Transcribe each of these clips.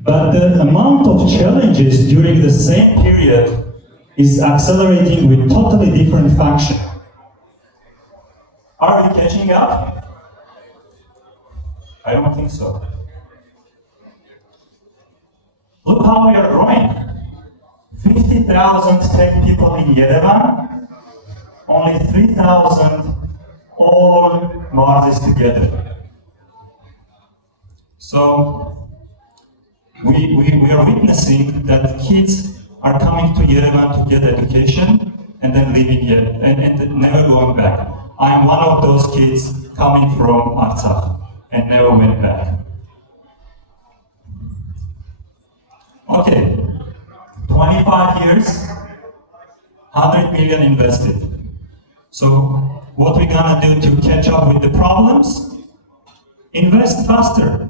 but the amount of challenges during the same period is accelerating with totally different function. Are we catching up? I don't think so. Look how we are growing. 50,000 tech people in Ereván, only 3,000 all Marsis together. So we are witnessing that kids are coming to Ereván to get education and then leaving here and never going back. I'm one of those kids coming from Artsakh and never went back. Okay, 25 years, 100 million invested. So what we're gonna do to catch up with the problems? Invest faster.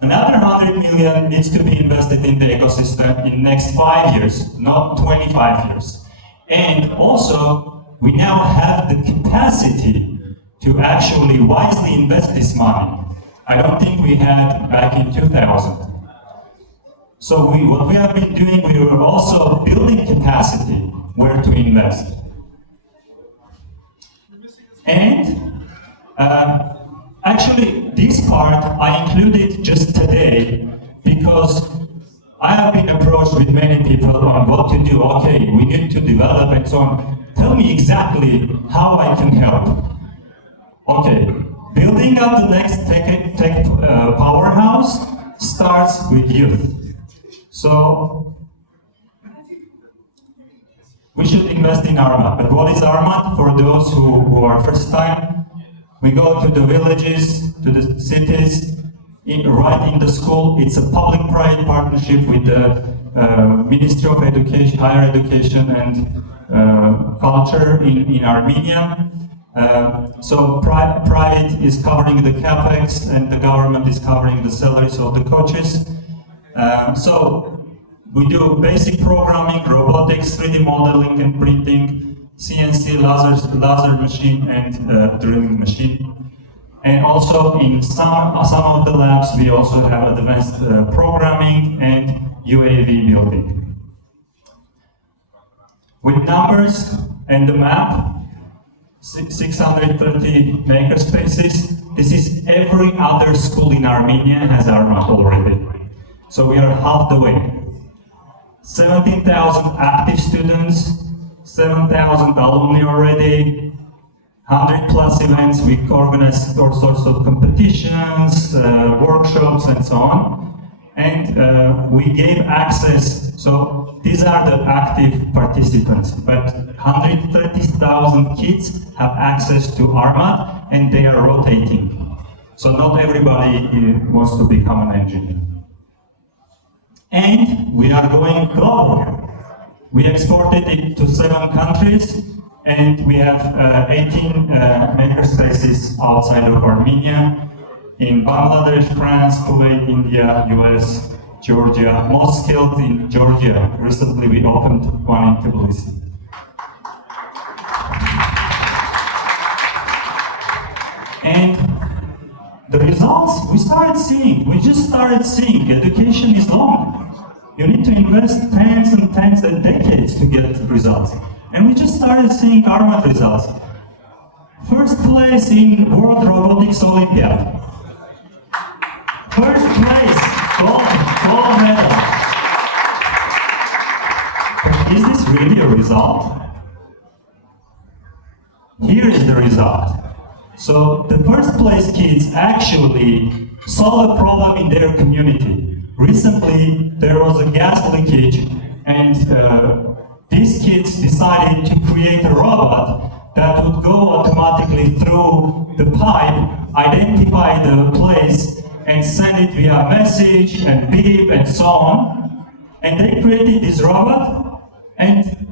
Another 100 million needs to be invested in the ecosystem in next 5 years, not 25 years. And also, we now have the capacity to actually wisely invest this money. I don't think we had back in 2000. So what we have been doing, we were also building capacity where to invest. And actually, this part I included just today because I have been approached with many people on what to do. Okay, we need to develop and so on. Tell me exactly how I can help. Okay, building up the next tech powerhouse starts with youth. So we should invest in Armat. But what is Armat? For those who are first time, we go to the villages, to the cities, right in the school. It's a public-private partnership with the Ministry of Education, Higher Education and Culture in Armenia. So private is covering the capex and the government is covering the salaries of the coaches. So we do basic programming, robotics, 3D modeling and printing, CNC, laser machine and drilling machine. And also in some of the labs we also have advanced programming and UAV building. With numbers and the map, 630 makerspaces. This is every other school in Armenia has Armat already. So we are half the way. 17,000 active students, 7,000 alumni already, 100 plus events. We organize all sorts of competitions, workshops and so on. And we gave access, so these are the active participants, but 130,000 kids have access to Armat and they are rotating. So not everybody wants to become an engineer. And we are going global. We exported it to 7 countries and we have 18 makerspaces outside of Armenia, in Bangladesh, France, Kuwait, India, US, Georgia, most skilled in Georgia. Recently we opened one in Tbilisi. And the results we just started seeing, education is long. You need to invest tens and tens and decades to get results. And we just started seeing Armat results. First place in World Robotics Olympiad. First place, gold medal. But is this really a result? Here is the result. So the first place kids actually solve a problem in their community. Recently, there was a gas leakage and these kids decided to create a robot that would go automatically through the pipe, identify the place, and send it via message and beep and so on. And they created this robot, and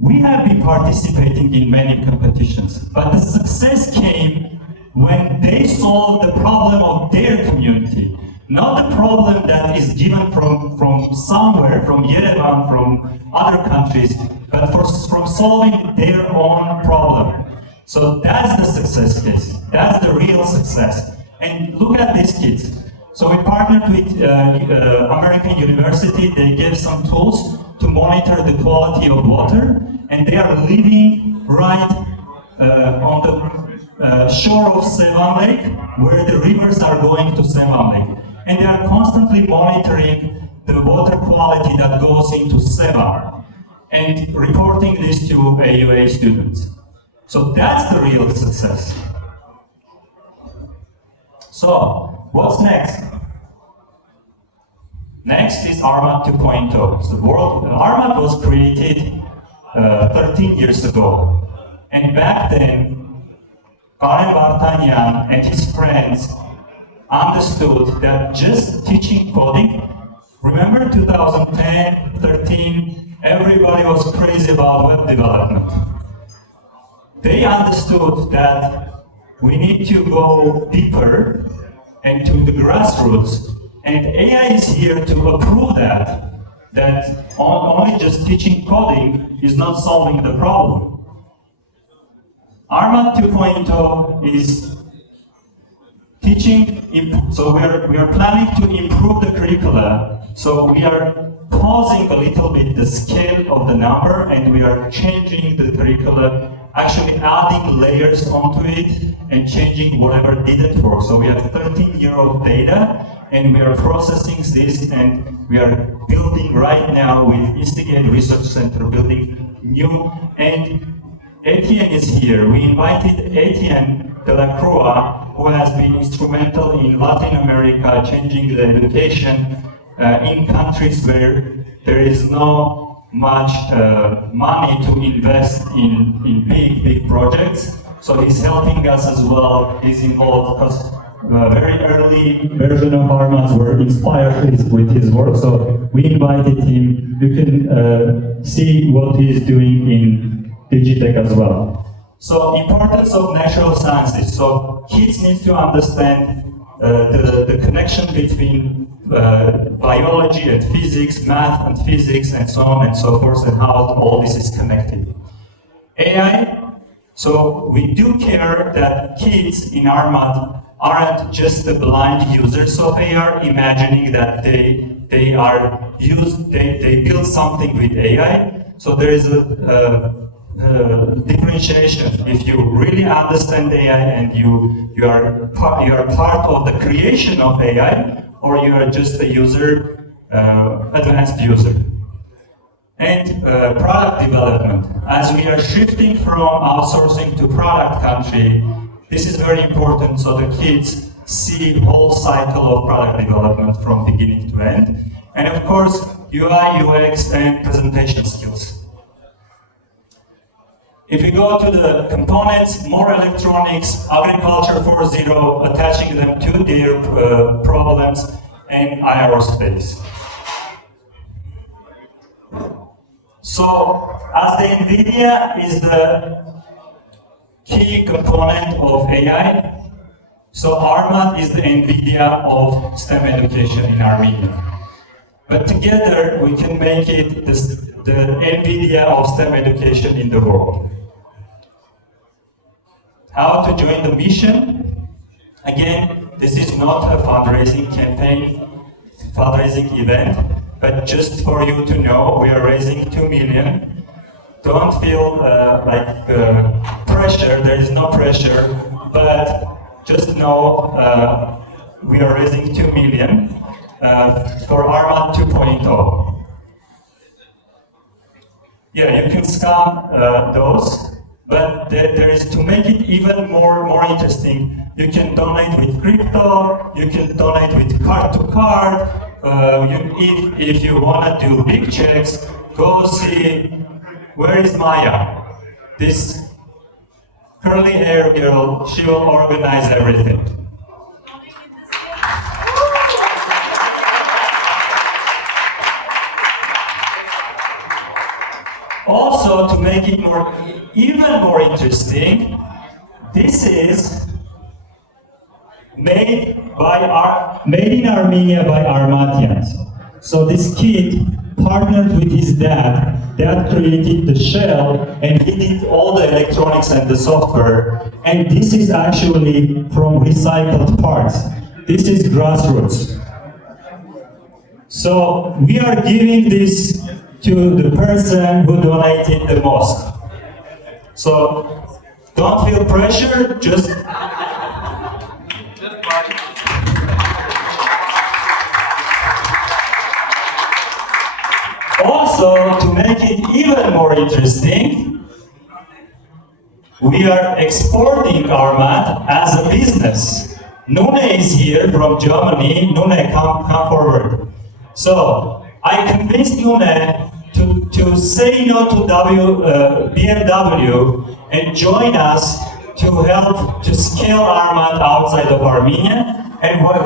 we have been participating in many competitions, but the success came when they solved the problem of their community, not the problem that is given from somewhere, from Yerevan, from other countries, but from solving their own problem. So that's the success case. That's the real success. And look at these kids. So we partnered with American University. They gave some tools to monitor the quality of water, and they are living right on the shore of Sevan Lake, where the rivers are going to Sevan Lake. And they are constantly monitoring the water quality that goes into Sevan and reporting this to AUA students. So that's the real success. So, what's next? Next is Armat 2.0. So Armat was created 13 years ago. And back then, Karapetyan and his friends understood that just teaching coding, remember 2010, 13, everybody was crazy about web development. They understood that we need to go deeper and to the grassroots, and AI is here to approve that only just teaching coding is not solving the problem. Armat 2.0 is teaching, so we are planning to improve the curricula, so we are pausing a little bit the scale of the number, and we are changing the curricula, actually adding layers onto it and changing whatever didn't work. So we have 13-year-old data, and we are processing this, and we are building right now with Instigate Research Center, building new, and Etienne is here. We invited Etienne de la Croix, who has been instrumental in Latin America, changing the education in countries where there is no much money to invest in big projects. So he's helping us as well. He's involved because very early version of Armat were inspired with his work. So we invited him. You can see what he's doing in Digitec as well. So importance of natural sciences. So kids need to understand the connection between biology and physics, math and physics, and so on and so forth, and how all this is connected. AI, so we do care that kids in Armat aren't just the blind users of AI, imagining that they build something with AI. So there is a differentiation. If you really understand AI and you are part of the creation of AI, or you are just a user, advanced user. And product development. As we are shifting from outsourcing to product country, this is very important so the kids see whole cycle of product development from beginning to end. And of course, UI, UX, and presentation skills. If we go to the components, more electronics, agriculture 4.0, attaching them to their problems, and aerospace. So, as the NVIDIA is the key component of AI, so Armat is the NVIDIA of STEM education in Armenia. But together, we can make it the NVIDIA of STEM education in the world. How to join the mission? Again, this is not a fundraising campaign, fundraising event, but just for you to know, we are raising 2 million. Don't feel like pressure, there is no pressure, but just know we are raising 2 million for Armat 2.0. Yeah, you can scan those. But there is, to make it even more interesting, you can donate with crypto, you can donate with card to card. If you want to do big checks, go see, where is Maya? This curly hair girl, she will organize everything. Also, to make it even more interesting, this is made in Armenia by Armatians. So this kid partnered with his dad. Dad created the shell, and he did all the electronics and the software. And this is actually from recycled parts. This is grassroots. So we are giving this to the person who donated the most. So don't feel pressure, just also, to make it even more interesting, we are exporting our mat as a business. Nune is here from Germany. Nune, come forward. So, I convinced Nune to say no to BMW and join us to help to scale our mat outside of Armenia. And what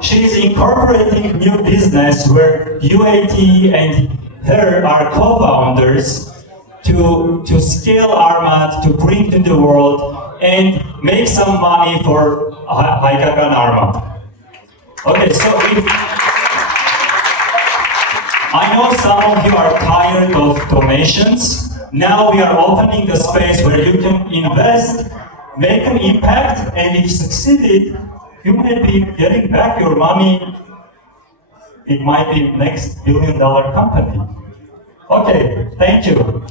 she's incorporating new business where UATE and her are co-founders to scale Armat, to bring to the world and make some money for Haikakan Armat. Okay, so I know some of you are tired of donations. Now we are opening a space where you can invest, make an impact, and if succeeded, you may be getting back your money. It might be next $1 billion company. Okay, thank you.